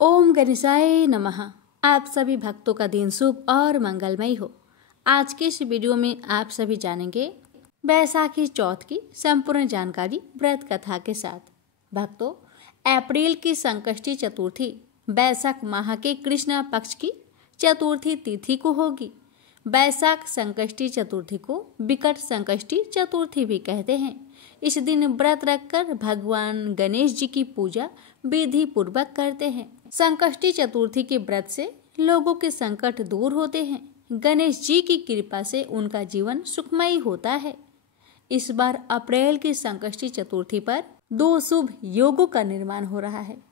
ओम गणेशाय नमः। आप सभी भक्तों का दिन शुभ और मंगलमय हो। आज के इस वीडियो में आप सभी जानेंगे बैसाखी चौथ की संपूर्ण जानकारी व्रत कथा के साथ। भक्तों, अप्रैल की संकष्टी चतुर्थी बैसाख माह के कृष्ण पक्ष की चतुर्थी तिथि को होगी। बैसाख संकष्टी चतुर्थी को विकट संकष्टी चतुर्थी भी कहते हैं। इस दिन व्रत रखकर भगवान गणेश जी की पूजा विधि पूर्वक करते हैं। संकष्टी चतुर्थी के व्रत से लोगों के संकट दूर होते हैं। गणेश जी की कृपा से उनका जीवन सुखमय होता है। इस बार अप्रैल की संकष्टी चतुर्थी पर 2 शुभ योगों का निर्माण हो रहा है,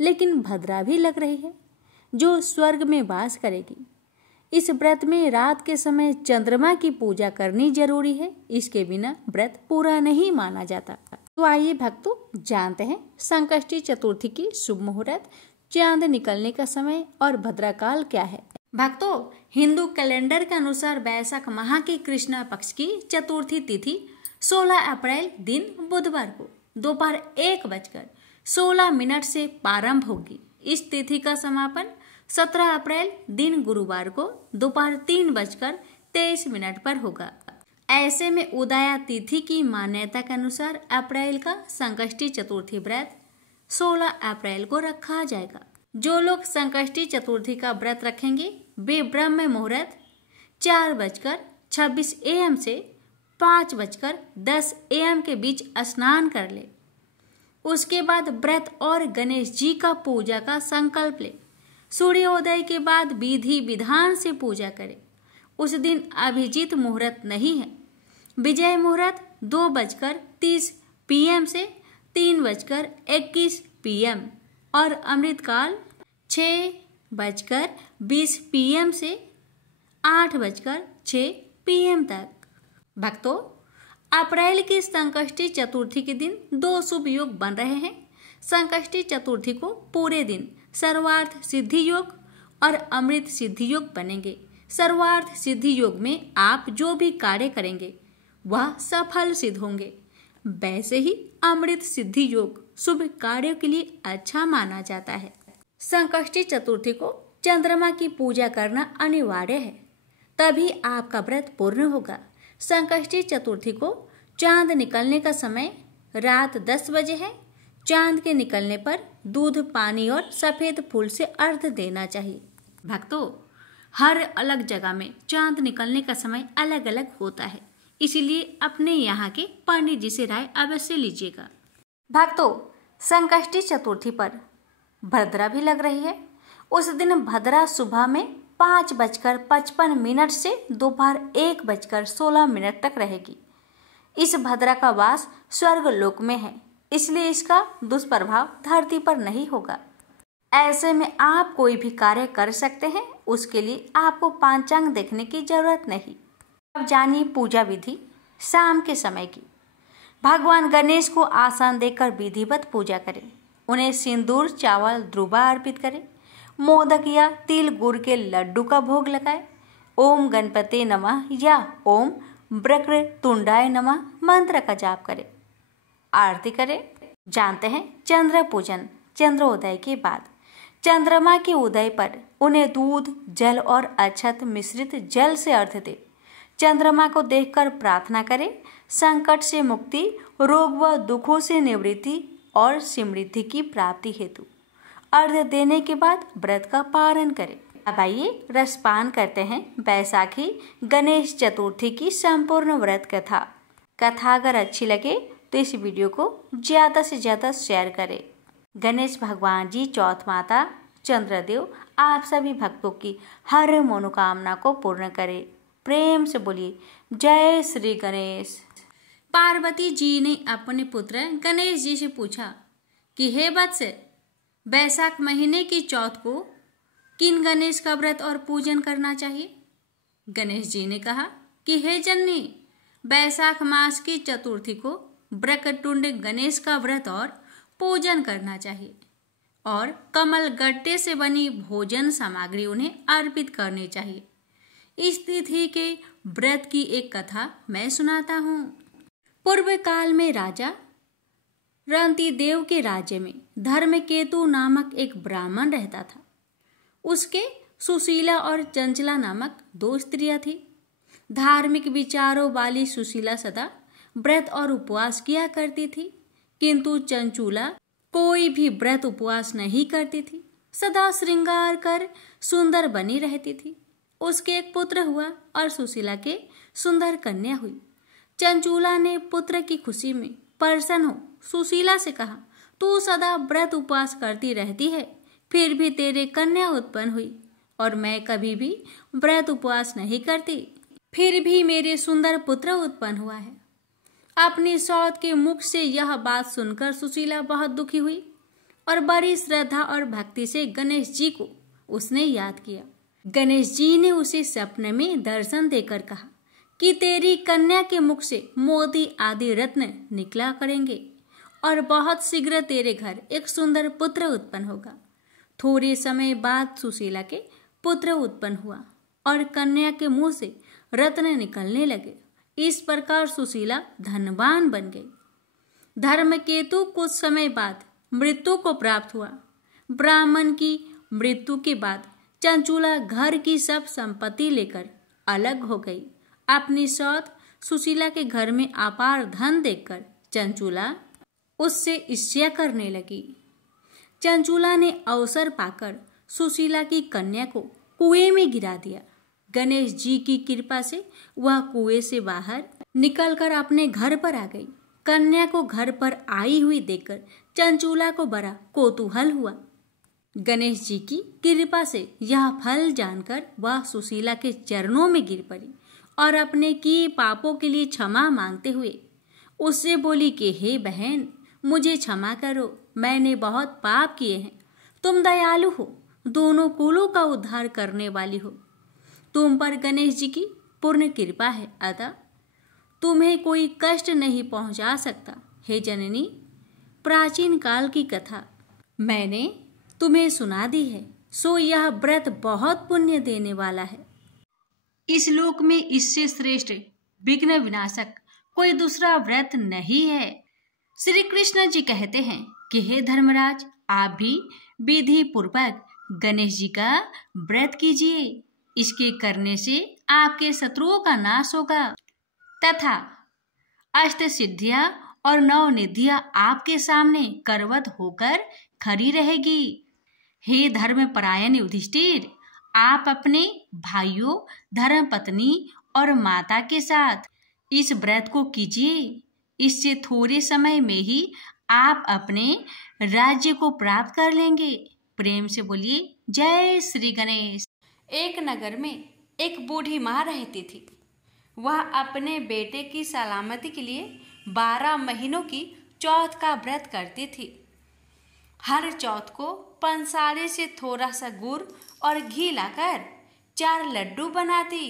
लेकिन भद्रा भी लग रही है जो स्वर्ग में वास करेगी। इस व्रत में रात के समय चंद्रमा की पूजा करनी जरूरी है। इसके बिना व्रत पूरा नहीं माना जाता। तो आइए भक्तों, जानते हैं संकष्टी चतुर्थी की शुभ मुहूर्त, चांद निकलने का समय और भद्राकाल क्या है। भक्तों, हिंदू कैलेंडर के अनुसार बैसाख माह की कृष्ण पक्ष की चतुर्थी तिथि 16 अप्रैल दिन बुधवार को दोपहर 1:16 से प्रारंभ होगी। इस तिथि का समापन 17 अप्रैल दिन गुरुवार को दोपहर 3:23 पर होगा। ऐसे में उदया तिथि की मान्यता के अनुसार अप्रैल का संकष्टी चतुर्थी व्रत 16 अप्रैल को रखा जाएगा। जो लोग संकष्टी चतुर्थी का व्रत रखेंगे वे ब्रह्म मुहूर्त 4:26 AM से 5:10 AM के बीच स्नान कर ले। उसके बाद व्रत और गणेश जी का पूजा का संकल्प ले। सूर्योदय के बाद विधि विधान से पूजा करें। उस दिन अभिजीत मुहूर्त नहीं है। विजय मुहूर्त 2:30 PM से 3:21 PM और अमृतकाल 6:20 PM से 8:06 PM तक। भक्तों, अप्रैल की संकष्टी चतुर्थी के दिन 2 शुभ योग बन रहे हैं। संकष्टी चतुर्थी को पूरे दिन सर्वार्थ सिद्धि योग और अमृत सिद्धि योग बनेंगे। सर्वार्थ सिद्धि योग में आप जो भी कार्य करेंगे वह सफल सिद्ध होंगे। वैसे ही अमृत सिद्धि योग शुभ कार्यों के लिए अच्छा माना जाता है। संकष्टी चतुर्थी को चंद्रमा की पूजा करना अनिवार्य है, तभी आपका व्रत पूर्ण होगा। संकष्टी चतुर्थी को चांद निकलने का समय रात 10 बजे है। चांद के निकलने पर दूध, पानी और सफेद फूल से अर्घ्य देना चाहिए। भक्तों, हर अलग जगह में चांद निकलने का समय अलग अलग होता है, इसीलिए अपने यहाँ के पंडित जी से राय अवश्य लीजिएगा। भक्तों, संकष्टी चतुर्थी पर भद्रा भी लग रही है। उस दिन भद्रा सुबह में 5:55 से दोपहर 1:16 तक रहेगी। इस भद्रा का वास स्वर्ग लोक में है, इसलिए इसका दुष्प्रभाव धरती पर नहीं होगा। ऐसे में आप कोई भी कार्य कर सकते हैं। उसके लिए आपको पंचांग देखने की जरूरत नहीं। अब जानिए पूजा विधि शाम के समय की। भगवान गणेश को आसन देकर विधिवत पूजा करें। उन्हें सिंदूर, चावल, द्रुवा अर्पित करें। मोदक या तिल गुड़ के लड्डू का भोग लगाएं। ओम गणपते नमः या ओम वक्रतुंडाय नमः मंत्र का जाप करें। आरती करें। जानते हैं चंद्र पूजन चंद्रोदय के बाद। चंद्रमा के उदय पर उन्हें दूध, जल और अक्षत मिश्रित जल से अर्घ्य दे। चंद्रमा को देखकर प्रार्थना करें। संकट से मुक्ति, रोग व दुखों से निवृत्ति और समृद्धि की प्राप्ति हेतु अर्घ्य देने के बाद व्रत का पारण करें। अब आइए रसपान करते हैं बैसाखी गणेश चतुर्थी की संपूर्ण व्रत कथा। कथा अगर अच्छी लगे तो इस वीडियो को ज़्यादा से ज़्यादा शेयर करें। गणेश भगवान जी, चौथ माता, चंद्रदेव आप सभी भक्तों की हर मनोकामना को पूर्ण करें। प्रेम से बोलिए जय श्री गणेश। पार्वती जी ने अपने पुत्र गणेश जी से पूछा कि हे वत्स, बैसाख महीने की चौथ को किन गणेश का व्रत और पूजन करना चाहिए। गणेश जी ने कहा कि हे जननी, बैसाख मास की चतुर्थी को वक्रतुंड गणेश का व्रत और पूजन करना चाहिए और कमल गट्टे से बनी भोजन सामग्री उन्हें अर्पित करनी चाहिए। इस तिथि के व्रत की एक कथा मैं सुनाता हूँ। पूर्व काल में राजा रंती देव के राज्य में धर्मकेतु नामक एक ब्राह्मण रहता था। उसके सुशीला और चंचला नामक 2 स्त्रियां थी। धार्मिक विचारों वाली सुशीला सदा व्रत और उपवास किया करती थी, किंतु चंचूला कोई भी व्रत उपवास नहीं करती थी। सदा श्रृंगार कर सुंदर बनी रहती थी। उसके एक पुत्र हुआ और सुशीला के सुंदर कन्या हुई। चंचूला ने पुत्र की खुशी में प्रसन्न हो सुशीला से कहा, तू सदा व्रत उपवास करती रहती है, फिर भी तेरे कन्या उत्पन्न हुई और मैं कभी भी व्रत उपवास नहीं करती, फिर भी मेरे सुंदर पुत्र उत्पन्न हुआ है। अपनी सौत के मुख से यह बात सुनकर सुशीला बहुत दुखी हुई और बड़ी श्रद्धा और भक्ति से गणेश जी को उसने याद किया। गणेश जी ने उसे सपने में दर्शन देकर कहा कि तेरी कन्या के मुख से मोती आदि रत्न निकला करेंगे और बहुत शीघ्र तेरे घर एक सुंदर पुत्र उत्पन्न होगा। थोड़े समय बाद सुशीला के पुत्र उत्पन्न हुआ और कन्या के मुंह से रत्न निकलने लगे। इस प्रकार सुशीला धनवान बन गई। धर्मकेतु कुछ समय बाद मृत्यु को प्राप्त हुआ। ब्राह्मण की मृत्यु के बाद चंचूला घर की सब संपत्ति लेकर अलग हो गई। अपनी सौत सुशीला के घर में अपार धन देखकर चंचूला उससे ईर्ष्या करने लगी। चंचूला ने अवसर पाकर सुशीला की कन्या को कुएं में गिरा दिया। गणेश जी की कृपा से वह कुएं से बाहर निकलकर अपने घर पर आ गई। कन्या को घर पर आई हुई देखकर चंचूला को बड़ा कौतूहल हुआ। गणेश जी की कृपा से यह फल जानकर वह सुशीला के चरणों में गिर पड़ी और अपने किए पापों के लिए क्षमा मांगते हुए उससे बोली कि हे बहन, मुझे क्षमा करो, मैंने बहुत पाप किए हैं। तुम दयालु हो, दोनों कुलों का उद्धार करने वाली हो। तुम पर गणेश जी की पूर्ण कृपा है, अतः तुम्हें कोई कष्ट नहीं पहुंचा सकता। हे जननी, प्राचीन काल की कथा मैंने तुम्हें सुना दी है, सो यह व्रत बहुत पुण्य देने वाला है। इस लोक में इससे श्रेष्ठ विघ्न विनाशक कोई दूसरा व्रत नहीं है। श्री कृष्ण जी कहते हैं कि हे धर्मराज, आप भी विधि पूर्वक गणेश जी का व्रत कीजिए। इसके करने से आपके शत्रुओं का नाश होगा तथा अष्ट सिद्धियां और 9 निधियां आपके सामने करवत होकर खड़ी रहेगी। हे धर्मपरायण युधिष्ठिर, आप अपने भाइयों, धर्मपत्नी और माता के साथ इस व्रत को कीजिए। इससे थोड़े समय में ही आप अपने राज्य को प्राप्त कर लेंगे। प्रेम से बोलिए जय श्री गणेश। एक नगर में एक बूढ़ी माँ रहती थी। वह अपने बेटे की सलामती के लिए 12 महीनों की चौथ का व्रत करती थी। हर चौथ को पंसारे से थोड़ा सा गुड़ और घी लाकर 4 लड्डू बनाती,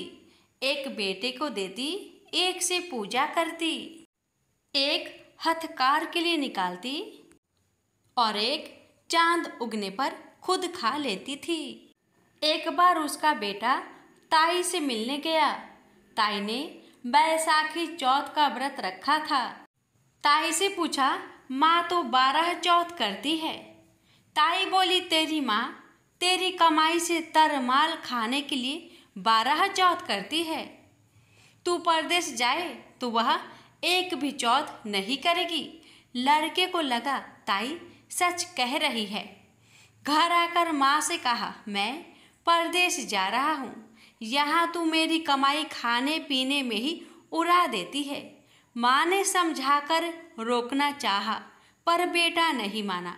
एक बेटे को देती, एक से पूजा करती, एक हथकार के लिए निकालती और एक चांद उगने पर खुद खा लेती थी। एक बार उसका बेटा ताई से मिलने गया। ताई ने बैसाखी चौथ का व्रत रखा था। ताई से पूछा, माँ तो 12 चौथ करती है। ताई बोली, तेरी माँ तेरी कमाई से तरमाल खाने के लिए 12 चौथ करती है। तू परदेश जाए तो वह एक भी चौथ नहीं करेगी। लड़के को लगा ताई सच कह रही है। घर आकर माँ से कहा, मैं परदेश जा रहा हूँ, यहाँ तू मेरी कमाई खाने पीने में ही उड़ा देती है। माँ ने समझाकर रोकना चाहा, पर बेटा नहीं माना।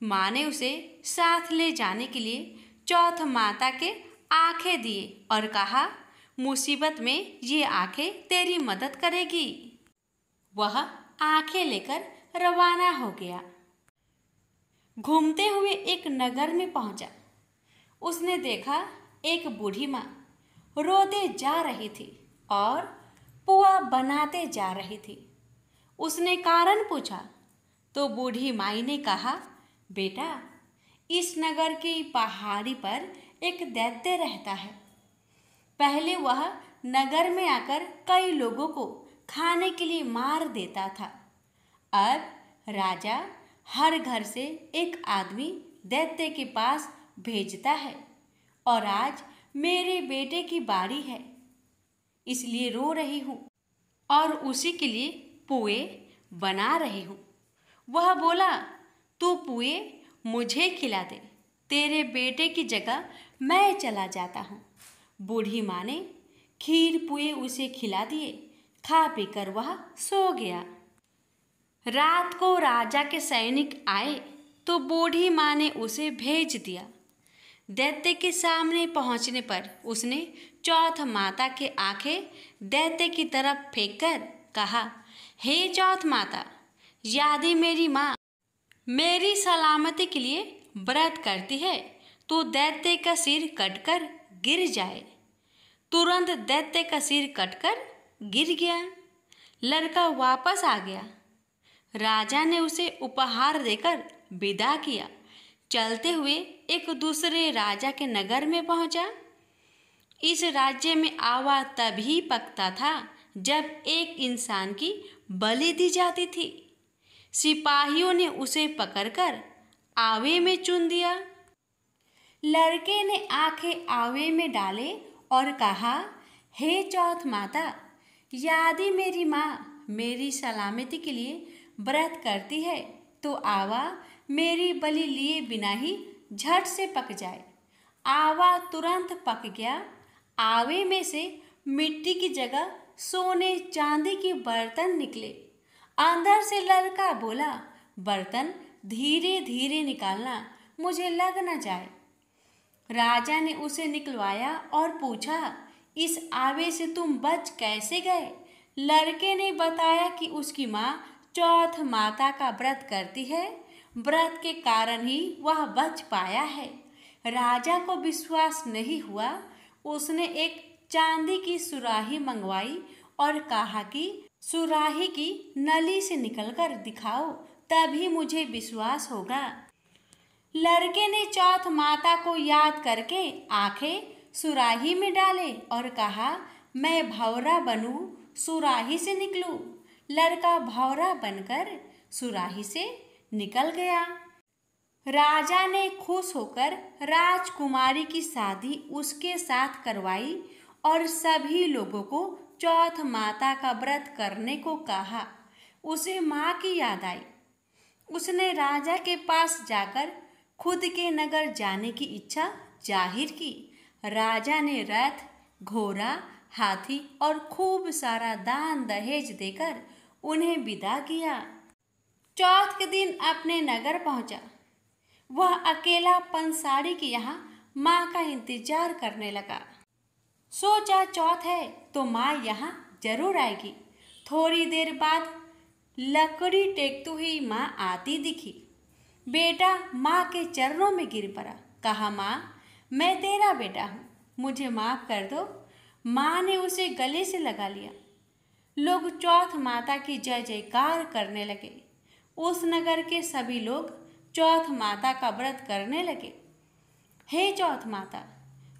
माँ ने उसे साथ ले जाने के लिए चौथ माता के आंखें दिए और कहा, मुसीबत में ये आंखें तेरी मदद करेगी। वह आंखें लेकर रवाना हो गया। घूमते हुए एक नगर में पहुंचा। उसने देखा एक बूढ़ी माँ रोते जा रही थी और पुआ बनाते जा रही थी। उसने कारण पूछा तो बूढ़ी माई ने कहा, बेटा, इस नगर की पहाड़ी पर एक दैत्य रहता है। पहले वह नगर में आकर कई लोगों को खाने के लिए मार देता था। अब राजा हर घर से एक आदमी दैत्य के पास भेजता है और आज मेरे बेटे की बारी है, इसलिए रो रही हूँ और उसी के लिए पुए बना रही हूँ। वह बोला, तू पुए मुझे खिला दे, तेरे बेटे की जगह मैं चला जाता हूँ। बूढ़ी माँ ने खीर पुए उसे खिला दिए। खा पीकर वह सो गया। रात को राजा के सैनिक आए तो बूढ़ी माँ ने उसे भेज दिया। दैत्य के सामने पहुंचने पर उसने चौथ माता के आंखें दैत्य की तरफ फेंककर कहा, हे चौथ माता, यदि मेरी माँ मेरी सलामती के लिए व्रत करती है तो दैत्य का सिर कटकर गिर जाए। तुरंत दैत्य का सिर कटकर गिर गया। लड़का वापस आ गया। राजा ने उसे उपहार देकर विदा किया। चलते हुए एक दूसरे राजा के नगर में पहुंचा। इस राज्य में आवा तभी पकता था जब एक इंसान की बलि दी जाती थी। सिपाहियों ने उसे पकड़कर आवे में चुन दिया। लड़के ने आंखें आवे में डाले और कहा, हे चौथ माता, यदि मेरी माँ मेरी सलामती के लिए व्रत करती है तो आवा मेरी बलि लिए बिना ही झट से पक जाए। आवा तुरंत पक गया। आवे में से मिट्टी की जगह सोने चांदी के बर्तन निकले। अंदर से लड़का बोला, बर्तन धीरे धीरे निकालना, मुझे लग न जाए। राजा ने उसे निकलवाया और पूछा, इस आवे से तुम बच कैसे गए? लड़के ने बताया कि उसकी माँ चौथ माता का व्रत करती है, व्रत के कारण ही वह बच पाया है। राजा को विश्वास नहीं हुआ। उसने एक चांदी की सुराही मंगवाई और कहा कि सुराही की नली से निकलकर दिखाओ, तभी मुझे विश्वास होगा। लड़के ने चौथ माता को याद करके आंखें सुराही में डाले और कहा, मैं भौरा बनूं, सुराही से निकलूं। लड़का भौरा बनकर सुराही से निकल गया। राजा ने खुश होकर राजकुमारी की शादी उसके साथ करवाई और सभी लोगों को चौथ माता का व्रत करने को कहा। उसे माँ की याद आई। उसने राजा के पास जाकर खुद के नगर जाने की इच्छा जाहिर की। राजा ने रथ, घोड़ा, हाथी और खूब सारा दान दहेज देकर उन्हें विदा किया। चौथ के दिन अपने नगर पहुंचा। वह अकेला पंसारी के यहाँ माँ का इंतजार करने लगा। सोचा चौथ है तो माँ यहाँ जरूर आएगी। थोड़ी देर बाद लकड़ी टेकती हुई माँ आती दिखी। बेटा माँ के चरणों में गिर पड़ा। कहा, माँ, मैं तेरा बेटा हूँ, मुझे माफ कर दो। माँ ने उसे गले से लगा लिया। लोग चौथ माता की जय जयकार करने लगे। उस नगर के सभी लोग चौथ माता का व्रत करने लगे। हे चौथ माता,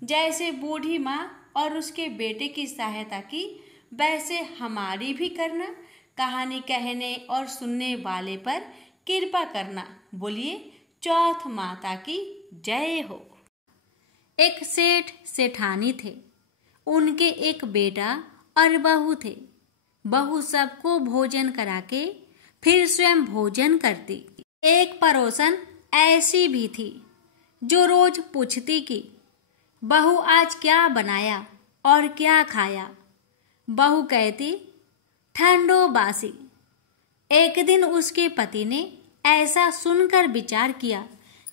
जैसे बूढ़ी माँ और उसके बेटे की सहायता की, वैसे हमारी भी करना। कहानी कहने और सुनने वाले पर कृपा करना। बोलिए चौथ माता की जय हो। एक सेठ सेठानी थे। उनके एक बेटा और बहू थे। बहू सबको भोजन करा के फिर स्वयं भोजन करती। एक पड़ोसन ऐसी भी थी जो रोज पूछती कि बहू आज क्या बनाया और क्या खाया। बहू कहती, ठंडो बासी। एक दिन उसके पति ने ऐसा सुनकर विचार किया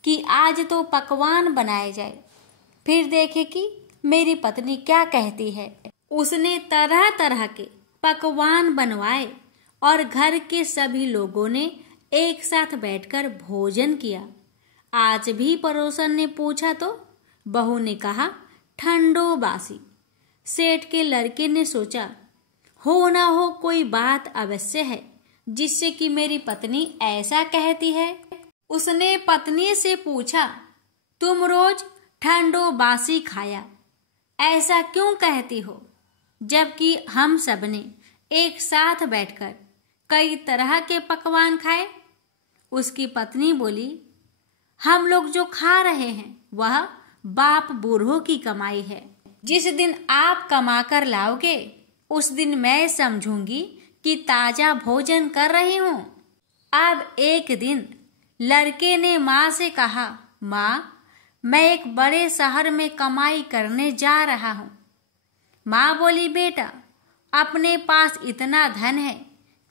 कि आज तो पकवान बनाए जाए, फिर देखे कि मेरी पत्नी क्या कहती है। उसने तरह तरह के पकवान बनवाए और घर के सभी लोगों ने एक साथ बैठकर भोजन किया। आज भी पड़ोसन ने पूछा तो बहू ने कहा, ठंडो बासी। सेठ के लड़के ने सोचा, हो ना हो कोई बात अवश्य है जिससे कि मेरी पत्नी ऐसा कहती है। उसने पत्नी से पूछा, तुम रोज ठंडो बासी खाया, ऐसा क्यों कहती हो, जबकि हम सबने एक साथ बैठकर कई तरह के पकवान खाए। उसकी पत्नी बोली, हम लोग जो खा रहे हैं वह बाप बूढ़ों की कमाई है। जिस दिन आप कमा कर लाओगे उस दिन मैं समझूंगी कि ताजा भोजन कर रही हूँ। अब एक दिन लड़के ने माँ से कहा, माँ, मैं एक बड़े शहर में कमाई करने जा रहा हूँ। माँ बोली, बेटा, अपने पास इतना धन है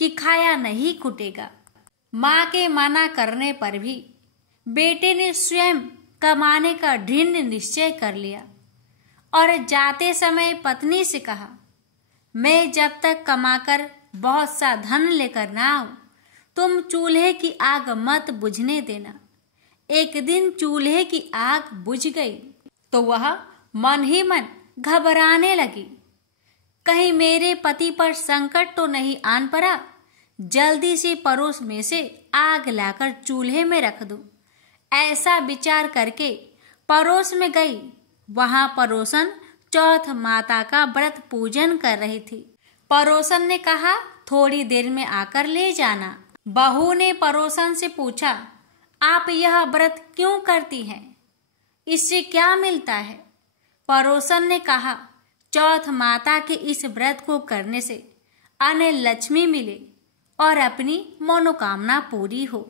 कि खाया नहीं खुटेगा। माँ के मना करने पर भी बेटे ने स्वयं कमाने का दृढ़ निश्चय कर लिया और जाते समय पत्नी से कहा, मैं जब तक कमाकर बहुत सा धन लेकर ना आऊं, तुम चूल्हे की आग मत बुझने देना। एक दिन चूल्हे की आग बुझ गई तो वह मन ही मन घबराने लगी, कहीं मेरे पति पर संकट तो नहीं आन पड़ा। जल्दी से पड़ोस में से आग लाकर चूल्हे में रख दूं। ऐसा विचार करके पड़ोस में गई। वहां पड़ोसन चौथ माता का व्रत पूजन कर रही थी। पड़ोसन ने कहा, थोड़ी देर में आकर ले जाना। बहू ने पड़ोसन से पूछा, आप यह व्रत क्यों करती हैं? इससे क्या मिलता है? पड़ोसन ने कहा, चौथ माता के इस व्रत को करने से अन्न लक्ष्मी मिले और अपनी मनोकामना पूरी हो।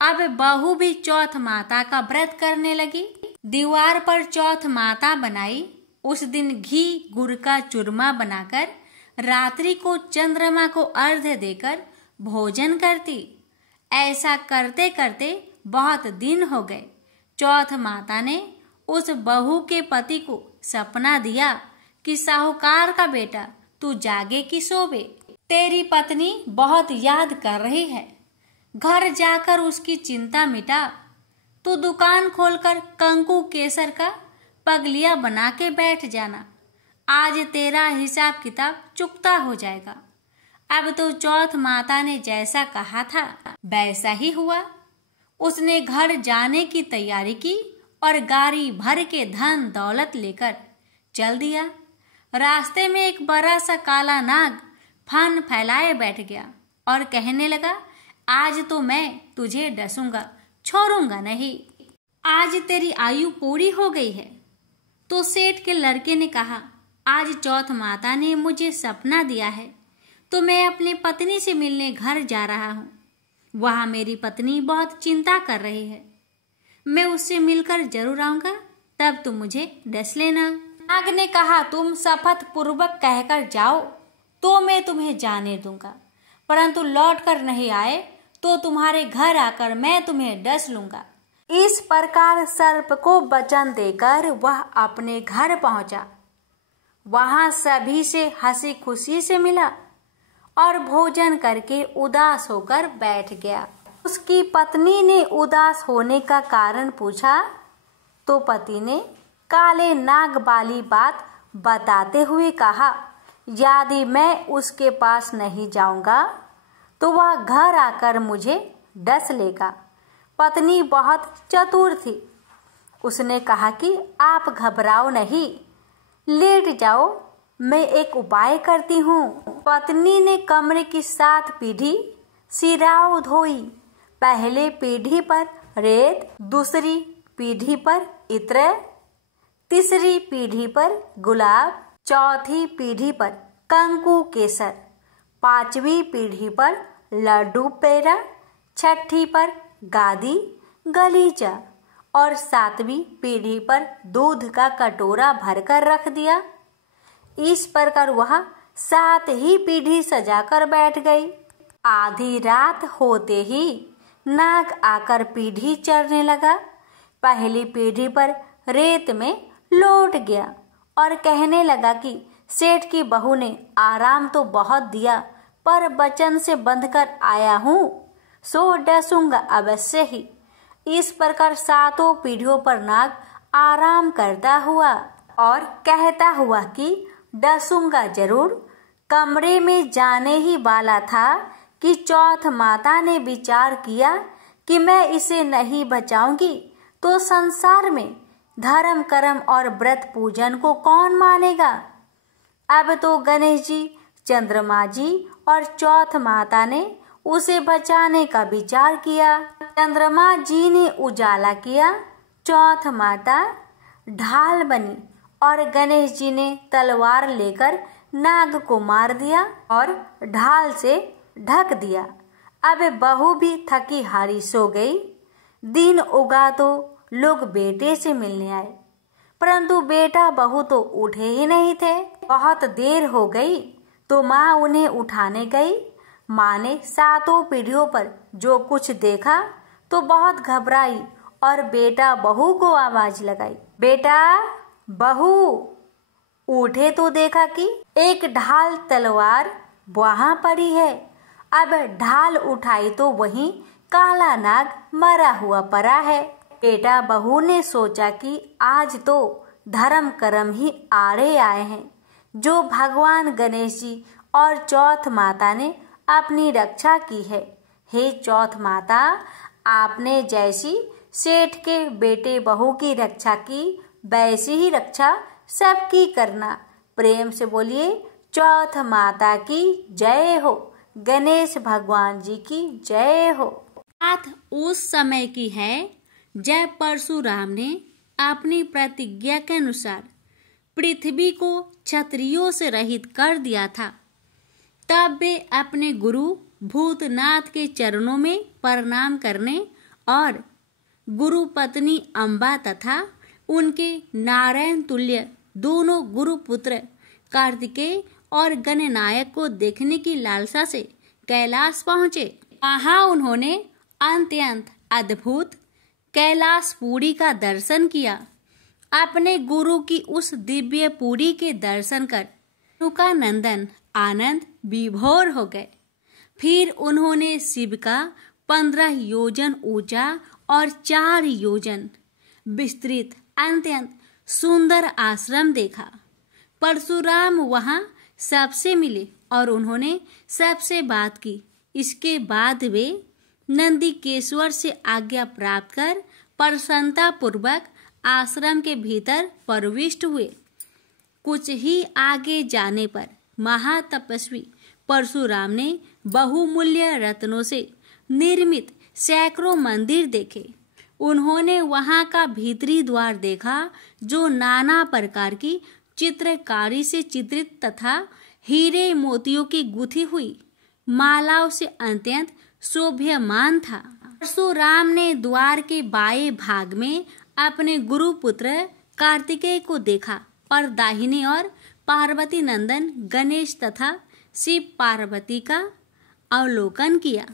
अब बहू भी चौथ माता का व्रत करने लगी। दीवार पर चौथ माता बनाई। उस दिन घी गुड़ का चूरमा बनाकर रात्रि को चंद्रमा को अर्घ्य देकर भोजन करती। ऐसा करते करते बहुत दिन हो गए। चौथ माता ने उस बहू के पति को सपना दिया कि साहूकार का बेटा, तू जागे कि सोवे, तेरी पत्नी बहुत याद कर रही है। घर जाकर उसकी चिंता मिटा। तू दुकान खोलकर कंकु केसर का पगलिया बना के बैठ जाना। आज तेरा हिसाब किताब चुकता हो जाएगा। अब तो चौथ माता ने जैसा कहा था वैसा ही हुआ। उसने घर जाने की तैयारी की और गाड़ी भर के धन दौलत लेकर चल दिया। रास्ते में एक बड़ा सा काला नाग फन फैलाए बैठ गया और कहने लगा, आज तो मैं तुझे डसूंगा, छोड़ूंगा नहीं। आज तेरी आयु पूरी हो गई है। तो सेठ के लड़के ने कहा, आज चौथ माता ने मुझे सपना दिया है तो मैं अपनी पत्नी से मिलने घर जा रहा हूँ। वहां मेरी पत्नी बहुत चिंता कर रही है। मैं उससे मिलकर जरूर आऊंगा, तब तुम मुझे डस लेना। नाग ने कहा, तुम शपथ पूर्वक कहकर जाओ तो मैं तुम्हें जाने दूंगा, परंतु लौट कर नहीं आए तो तुम्हारे घर आकर मैं तुम्हें डस लूंगा। इस प्रकार सर्प को वचन देकर वह अपने घर पहुंचा। वहां सभी से हंसी खुशी से मिला और भोजन करके उदास होकर बैठ गया। उसकी पत्नी ने उदास होने का कारण पूछा तो पति ने काले नाग वाली बात बताते हुए कहा, यदि मैं उसके पास नहीं जाऊंगा तो वह घर आकर मुझे डस लेगा। पत्नी बहुत चतुर थी। उसने कहा कि आप घबराओ नहीं, लेट जाओ, मैं एक उपाय करती हूँ। पत्नी ने कमरे की 7 पीढ़ी सिराओ धोई। पहले पीढ़ी पर रेत, दूसरी पीढ़ी पर इत्र, तीसरी पीढ़ी पर गुलाब, चौथी पीढ़ी पर कंकु केसर, 5वीं पीढ़ी पर लड्डू पेड़ा, 6ठी पर गादी गलीचा और 7वीं पीढ़ी पर दूध का कटोरा भरकर रख दिया। इस प्रकार वह 7 ही पीढ़ी सजाकर बैठ गई। आधी रात होते ही नाग आकर पीढ़ी चढ़ने लगा। पहली पीढ़ी पर रेत में लौट गया और कहने लगा कि सेठ की बहू ने आराम तो बहुत दिया, पर वचन से बंधकर आया हूँ, सो डसूंगा अवश्य ही। इस प्रकार 7 पीढ़ियों पर नाग आराम करता हुआ और कहता हुआ कि डसूंगा जरूर। कमरे में जाने ही वाला था कि चौथ माता ने विचार किया कि मैं इसे नहीं बचाऊंगी तो संसार में धर्म कर्म और व्रत पूजन को कौन मानेगा। अब तो गणेश जी, चंद्रमा जी और चौथ माता ने उसे बचाने का विचार किया। चंद्रमा जी ने उजाला किया, चौथ माता ढाल बनी और गणेश जी ने तलवार लेकर नाग को मार दिया और ढाल से ढक दिया। अब बहू भी थकी हारी सो गई। दिन उगा तो लोग बेटे से मिलने आए, परंतु बेटा बहू तो उठे ही नहीं थे। बहुत देर हो गई तो माँ उन्हें उठाने गई। माँ ने 7 पीढ़ियों पर जो कुछ देखा तो बहुत घबराई और बेटा बहू को आवाज लगाई, बेटा बहू उठे तो देखा कि एक ढाल तलवार वहां पड़ी है। अब ढाल उठाई तो वहीं काला नाग मरा हुआ पड़ा है। बेटा बहू ने सोचा कि आज तो धर्म कर्म ही आड़े आए हैं, जो भगवान गणेश जी और चौथ माता ने अपनी रक्षा की है। हे चौथ माता, आपने जैसी सेठ के बेटे बहू की रक्षा की, वैसी ही रक्षा सबकी करना। प्रेम से बोलिए चौथ माता की जय हो, गणेश भगवान जी की जय हो। बात उस समय की है जब परशुराम ने अपनी प्रतिज्ञा के अनुसार पृथ्वी को क्षत्रियों से रहित कर दिया था। तब वे अपने गुरु भूतनाथ के चरणों में प्रणाम करने और गुरु पत्नी अम्बा तथा उनके नारायण तुल्य दोनों गुरुपुत्र कार्तिकेय और गणनायक को देखने की लालसा से कैलाश पहुँचे। वहाँ उन्होंने अत्यंत अद्भुत कैलाशपुरी का दर्शन किया। अपने गुरु की उस दिव्य पुरी के दर्शन कर उनका नंदन आनंद विभोर हो गए। फिर उन्होंने शिव का 15 योजन ऊंचा और 4 योजन विस्तृत अत्यंत सुंदर आश्रम देखा। परशुराम वहां सबसे मिले और उन्होंने सबसे बात की। इसके बाद वे नंदीकेश्वर से आज्ञा प्राप्त कर प्रसन्नता पूर्वक आश्रम के भीतर प्रविष्ट हुए। कुछ ही आगे जाने पर महातपस्वी परशुराम ने बहुमूल्य रत्नों से निर्मित सैकड़ों मंदिर देखे। उन्होंने वहां का भीतरी द्वार देखा, जो नाना प्रकार की चित्रकारी से चित्रित तथा हीरे मोतियों की गुथी हुई मालाओं से अत्यंत शोभ्यमान था। परशुराम ने द्वार के बाएं भाग में अपने गुरुपुत्र कार्तिकेय को देखा और दाहिने ओर पार्वती नंदन गणेश तथा शिव पार्वती का अवलोकन किया।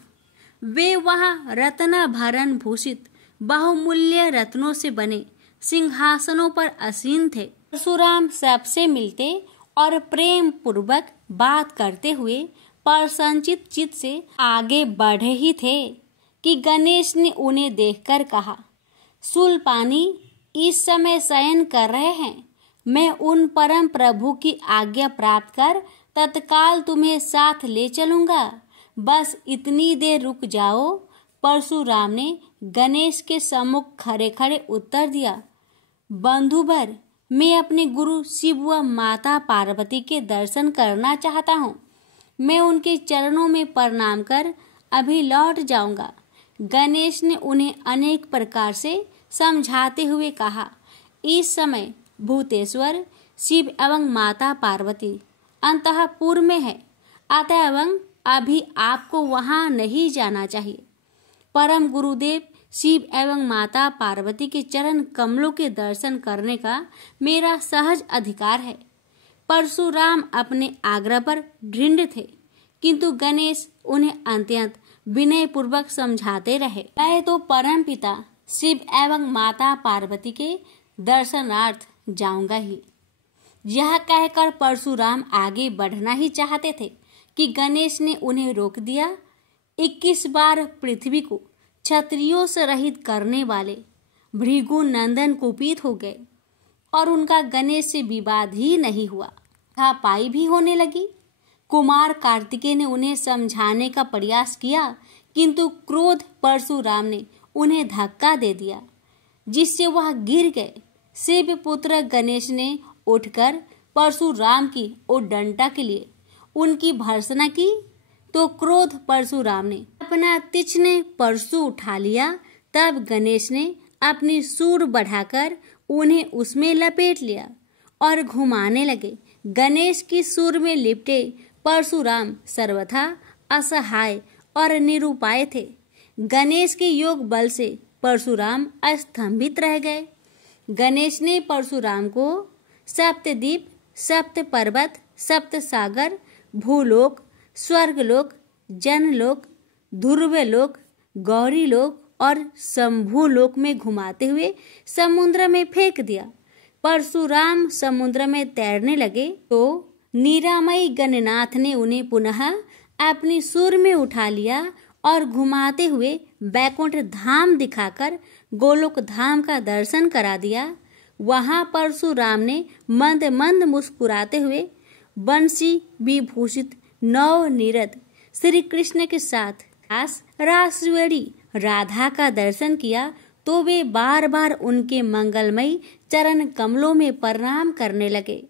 वे वहां रत्नाभरण भूषित बहुमूल्य रत्नों से बने सिंहासनों पर आसीन थे। परशुराम सबसे मिलते और प्रेम पूर्वक बात करते हुए प्रसन्नचित चित्त से आगे बढ़े ही थे कि गणेश ने उन्हें देखकर कहा, शूलपाणी इस समय शयन कर रहे हैं। मैं उन परम प्रभु की आज्ञा प्राप्त कर तत्काल तुम्हें साथ ले चलूंगा। बस इतनी देर रुक जाओ। परशुराम ने गणेश के सम्मुख खड़े खड़े उत्तर दिया, बंधुवर, मैं अपने गुरु शिव व माता पार्वती के दर्शन करना चाहता हूँ। मैं उनके चरणों में प्रणाम कर अभी लौट जाऊंगा। गणेश ने उन्हें अनेक प्रकार से समझाते हुए कहा, इस समय भूतेश्वर शिव एवं माता पार्वती अंतःपुर में है, अतएव अभी आपको वहां नहीं जाना चाहिए। परम गुरुदेव शिव एवं माता पार्वती के चरण कमलों के दर्शन करने का मेरा सहज अधिकार है। परशुराम अपने आग्रह पर दृढ़ थे, किंतु गणेश उन्हें अत्यंत विनय पूर्वक समझाते रहे। मैं तो परम पिता शिव एवं माता पार्वती के दर्शनार्थ जाऊंगा ही। यह कहकर परशुराम आगे बढ़ना ही चाहते थे कि गणेश ने उन्हें रोक दिया। 21 बार पृथ्वी को क्षत्रियों से रहित करने वाले भृगु नंदन कुपित हो गए और उनका गणेश से विवाद ही नहीं हुआ, हाथापाई भी होने लगी। कुमार कार्तिकेय ने उन्हें समझाने का प्रयास किया, किंतु क्रोध परशुराम ने उन्हें धक्का दे दिया, जिससे वह गिर गए। शिव पुत्र गणेश ने उठकर परशुराम की उद्दंडता के लिए उनकी भर्त्सना की। तो क्रोध परशुराम ने अपना तीक्ष्ण परशु उठा लिया। तब गणेश ने अपनी सूंड बढ़ाकर उन्हें उसमें लपेट लिया और घुमाने लगे। गणेश की सूंड में लिपटे परशुराम सर्वथा असहाय और निरुपाय थे। गणेश के योग बल से परशुराम स्तंभित रह गए। गणेश ने परशुराम को सप्तद्वीप, सप्त पर्वत, सप्त सागर, भूलोक, स्वर्गलोक, जनलोक, ध्रुवलोक, गौरीलोक और शंभुलोक में घुमाते हुए समुद्र में फेंक दिया। परशुराम समुद्र में तैरने लगे तो निरामयी गणनाथ ने उन्हें पुनः अपनी सूंड में उठा लिया और घुमाते हुए बैकुंठ धाम दिखाकर गोलोक धाम का दर्शन करा दिया। वहां परशुराम ने मंद मंद मुस्कुराते हुए बंसी विभूषित नव नीरद श्री कृष्ण के साथ रासवेड़ी राधा का दर्शन किया तो वे बार बार उनके मंगलमयी चरण कमलों में प्रणाम करने लगे।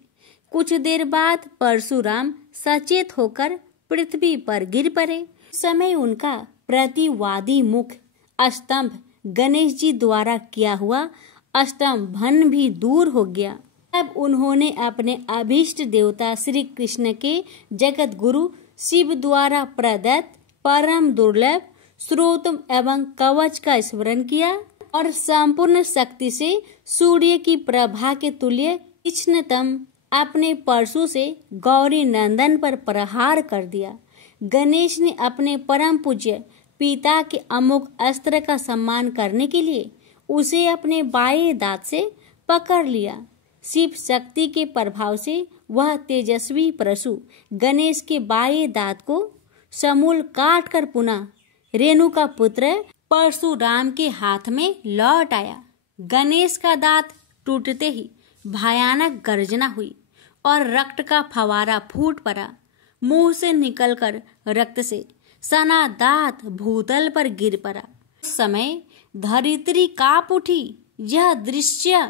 कुछ देर बाद परशुराम सचेत होकर पृथ्वी पर गिर पड़े। समय उनका प्रतिवादी मुख स्तंभ गणेश जी द्वारा किया हुआ स्तंभन भी दूर हो गया। तब उन्होंने अपने अभीष्ट देवता श्री कृष्ण के जगत गुरु शिव द्वारा प्रदत्त परम दुर्लभ स्रोतम एवं कवच का स्मरण किया और संपूर्ण शक्ति से सूर्य की प्रभा के तुल्य तीक्ष्णतम अपने परशु से गौरी नंदन पर प्रहार कर दिया। गणेश ने अपने परम पूज्य पिता के अमोघ अस्त्र का सम्मान करने के लिए उसे अपने बाएं दांत से पकड़ लिया। शिव शक्ति के प्रभाव से वह तेजस्वी परशु गणेश के बाएं दांत को समूल काट कर पुनः रेणु का पुत्र परशुराम के हाथ में लौट आया। गणेश का दांत टूटते ही भयानक गर्जना हुई और रक्त का फवारा फूट पड़ा। मुंह से निकलकर रक्त से सना दांत भूतल पर गिर पड़ा। उस समय धरित्री कांप उठी। यह दृश्य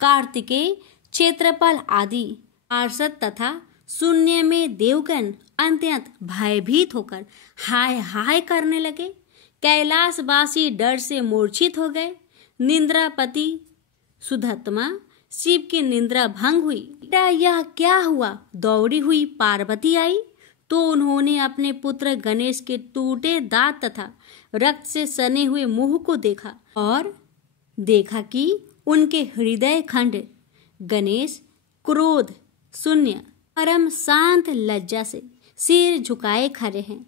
कार्तिकेय, क्षेत्रपाल आदि पार्षद तथा शून्य में देवगण अत्यंत भयभीत होकर हाय हाय करने लगे। कैलाशवासी डर से मूर्छित हो गए। निंद्रापति सुधत्मा शिव की निंद्रा भंग हुई। बेटा यह क्या हुआ? दौड़ी हुई पार्वती आई तो उन्होंने अपने पुत्र गणेश के टूटे दांत तथा रक्त से सने हुए मुंह को देखा और देखा कि उनके हृदय खंड गणेश क्रोध शून्य परम शांत लज्जा से सिर झुकाए खड़े हैं।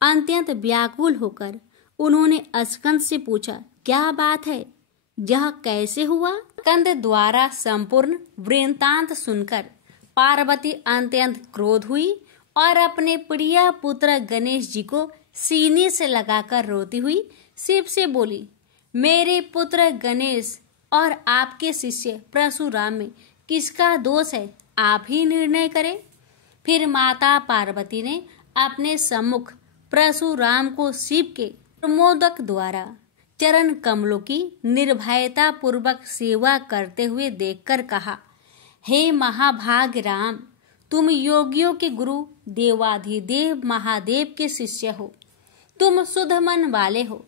अत्यंत व्याकुल होकर उन्होंने स्कंद से पूछा, क्या बात है? यह कैसे हुआ? स्कंद द्वारा संपूर्ण वृत्तांत सुनकर पार्वती अत्यंत क्रोध हुई और अपने प्रिय पुत्र गणेश जी को सीने से लगाकर रोती हुई शिव से बोली, मेरे पुत्र गणेश और आपके शिष्य परशुराम में किसका दोष है? आप ही निर्णय करें। फिर माता पार्वती ने अपने सम्मुख परशुराम को शिव के प्रमोदक द्वारा चरण कमलों की निर्भयता पूर्वक सेवा करते हुए देखकर कहा, हे महाभाग राम, तुम योगियों के गुरु देवाधिदेव महादेव के शिष्य हो। तुम शुद्ध मन वाले हो।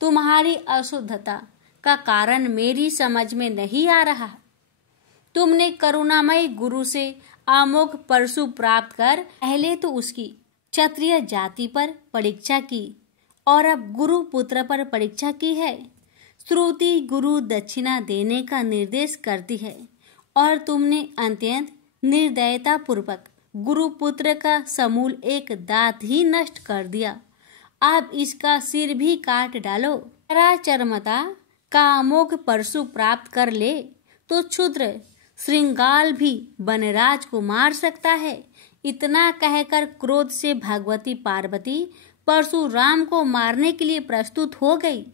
तुम्हारी अशुद्धता का कारण मेरी समझ में नहीं आ रहा। तुमने करुणामय गुरु से अमोघ परशु प्राप्त कर पहले तो उसकी क्षत्रिय जाति पर परीक्षा की और अब गुरु पुत्र पर परीक्षा की है। श्रुति गुरु दक्षिणा देने का निर्देश करती है और तुमने अत्यंत निर्दयता पूर्वक गुरु पुत्र का समूल एक दांत ही नष्ट कर दिया। अब इसका सिर भी काट डालो। चरमता का अमोघ परशु प्राप्त कर ले तो क्षुद्र श्रृंगाल भी वनराज को मार सकता है। इतना कहकर क्रोध से भगवती पार्वती परशुराम को मारने के लिए प्रस्तुत हो गई।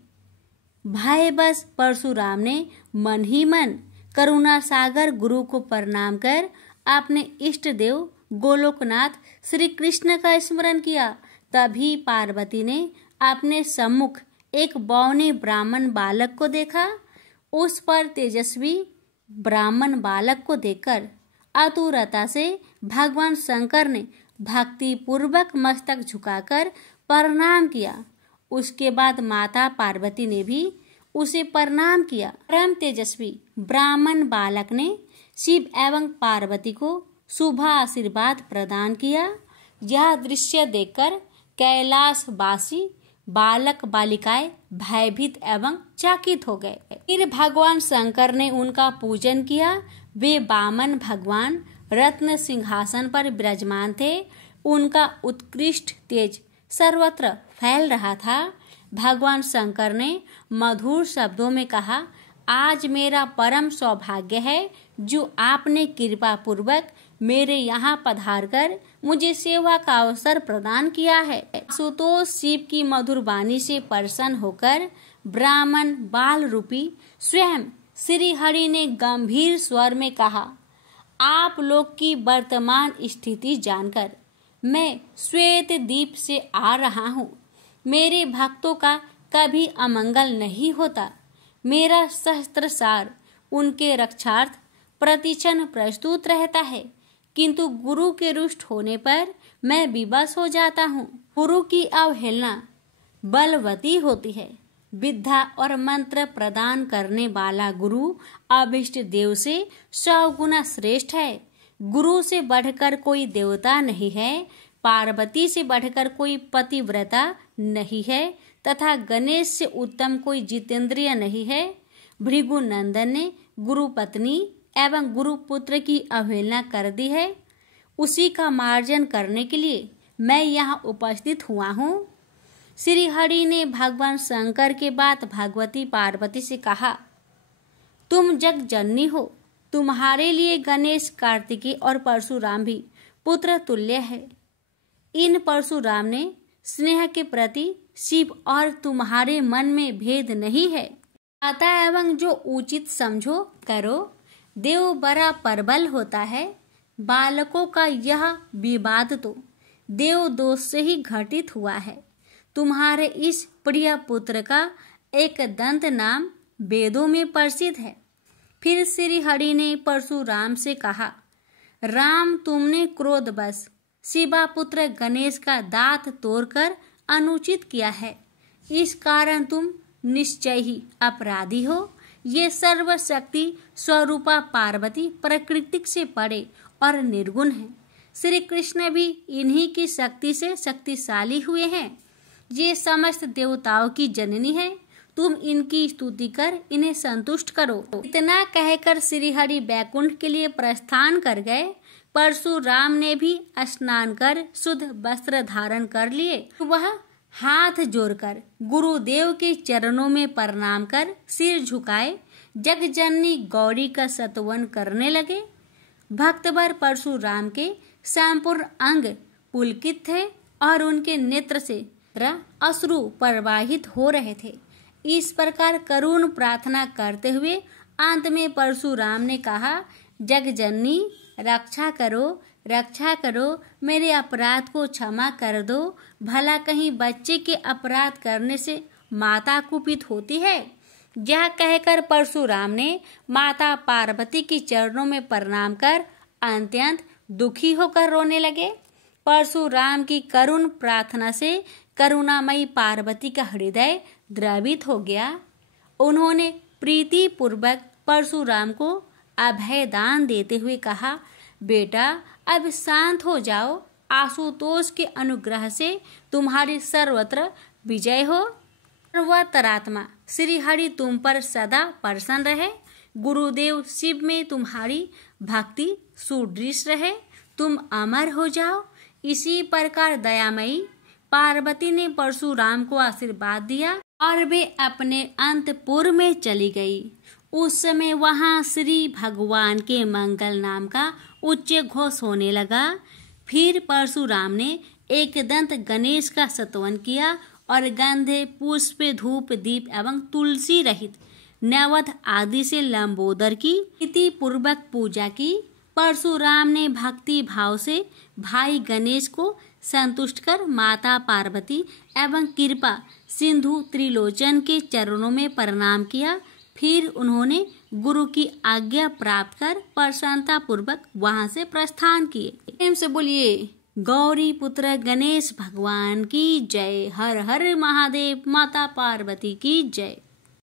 भय बस परशुराम ने मन ही मन करुणा सागर गुरु को प्रणाम कर अपने इष्ट देव गोलोकनाथ श्री कृष्ण का स्मरण किया। तभी पार्वती ने अपने सम्मुख एक बौने ब्राह्मण बालक को देखा। उस पर तेजस्वी ब्राह्मण बालक को देखकर आतुरता से भगवान शंकर ने भक्ति पूर्वक मस्तक झुकाकर प्रणाम किया। उसके बाद माता पार्वती ने भी उसे प्रणाम किया। परम तेजस्वी ब्राह्मण बालक ने शिव एवं पार्वती को शुभ आशीर्वाद प्रदान किया। यह दृश्य देखकर कैलाशवासी बालक बालिकाएं भयभीत एवं चकित हो गए। फिर भगवान शंकर ने उनका पूजन किया। वे वामन भगवान रत्न सिंहासन पर विराजमान थे। उनका उत्कृष्ट तेज सर्वत्र फैल रहा था। भगवान शंकर ने मधुर शब्दों में कहा, आज मेरा परम सौभाग्य है जो आपने कृपा पूर्वक मेरे यहाँ पधार कर मुझे सेवा का अवसर प्रदान किया है। आशुतोष शिव की मधुर वाणी से प्रसन्न होकर ब्राह्मण बाल रूपी स्वयं श्री हरि ने गंभीर स्वर में कहा, आप लोग की वर्तमान स्थिति जानकर मैं श्वेत द्वीप से आ रहा हूँ। मेरे भक्तों का कभी अमंगल नहीं होता। मेरा सहस्त्रसार उनके रक्षार्थ प्रतिक्षण प्रस्तुत रहता है, किंतु गुरु के रुष्ट होने पर मैं विवश हो जाता हूँ। गुरु की अवहेलना बलवती होती है। विद्या और मंत्र प्रदान करने वाला गुरु अभिष्ट देव से 100 गुना श्रेष्ठ है। गुरु से बढ़कर कोई देवता नहीं है, पार्वती से बढ़कर कोई पतिव्रता नहीं है तथा गणेश से उत्तम कोई जितेंद्रिय नहीं है। भृगु नंदन ने गुरु पत्नी एवं गुरु पुत्र की अवहेलना कर दी है। उसी का मार्जन करने के लिए मैं यहाँ उपस्थित हुआ हूँ। श्री हरि ने भगवान शंकर के बाद भगवती पार्वती से कहा, तुम जग जननी हो। तुम्हारे लिए गणेश, कार्तिकेय और परशुराम भी पुत्र तुल्य है। इन परशुराम ने स्नेह के प्रति शिव और तुम्हारे मन में भेद नहीं है। आता एवं जो उचित समझो करो। देव बड़ा प्रबल होता है। बालकों का यह विवाद तो देव दोष से ही घटित हुआ है। तुम्हारे इस प्रिय पुत्र का एक दंत नाम वेदों में प्रसिद्ध है। फिर श्री हरि ने परशुराम से कहा, राम, तुमने क्रोधवश शिवा पुत्र गणेश का दांत तोड़कर अनुचित किया है। इस कारण तुम निश्चय ही अपराधी हो। ये सर्वशक्ति स्वरूपा पार्वती प्रकृति से परे और निर्गुण है। श्री कृष्ण भी इन्हीं की शक्ति से शक्तिशाली हुए हैं। ये समस्त देवताओं की जननी है। तुम इनकी स्तुति कर इन्हें संतुष्ट करो। इतना कहकर श्री हरि बैकुंठ के लिए प्रस्थान कर गए। परशुराम ने भी स्नान कर शुद्ध वस्त्र धारण कर लिए। वह हाथ जोड़कर गुरुदेव के चरणों में प्रणाम कर सिर झुकाए जगजननी गौरी का स्तवन करने लगे। भक्तवर परशुराम के संपूर्ण अंग पुलकित थे और उनके नेत्र से अश्रु प्रवाहित हो रहे थे। इस प्रकार करुण प्रार्थना करते हुए अंत में परशुराम ने कहा, जगजननी रक्षा करो, रक्षा करो, मेरे अपराध को क्षमा कर दो। भला कहीं बच्चे के अपराध करने से माता कुपित होती है। यह कहकर परशुराम ने माता पार्वती के चरणों में प्रणाम कर अत्यंत दुखी होकर रोने लगे। परशुराम की करुण प्रार्थना से करुणामयी पार्वती का हृदय द्रवित हो गया। उन्होंने प्रीति पूर्वक परशुराम को अभय दान देते हुए कहा, बेटा अब शांत हो जाओ। आशुतोष के अनुग्रह से तुम्हारी सर्वत्र विजय हो। सर्वतरात्मा श्री हरि तुम पर सदा प्रसन्न रहे। गुरुदेव शिव में तुम्हारी भक्ति सुदृढ़ रहे। तुम अमर हो जाओ। इसी प्रकार दयामयी पार्वती ने परशुराम को आशीर्वाद दिया और वे अपने अंतपुर में चली गई। उस समय वहां श्री भगवान के मंगल नाम का उच्च घोष होने लगा। फिर परशुराम ने एक दंत गणेश का स्तवन किया और गंधे, पुष्प, धूप, दीप एवं तुलसी रहित नैवेद्य आदि से लंबोदर की विधि पूर्वक पूजा की। परशुराम ने भक्ति भाव से भाई गणेश को संतुष्ट कर माता पार्वती एवं कृपा सिंधु त्रिलोचन के चरणों में प्रणाम किया। फिर उन्होंने गुरु की आज्ञा प्राप्त कर प्रसन्नता पूर्वक वहां से प्रस्थान किए। प्रेम से बोलिए गौरी पुत्र गणेश भगवान की जय। हर हर महादेव, माता पार्वती की जय।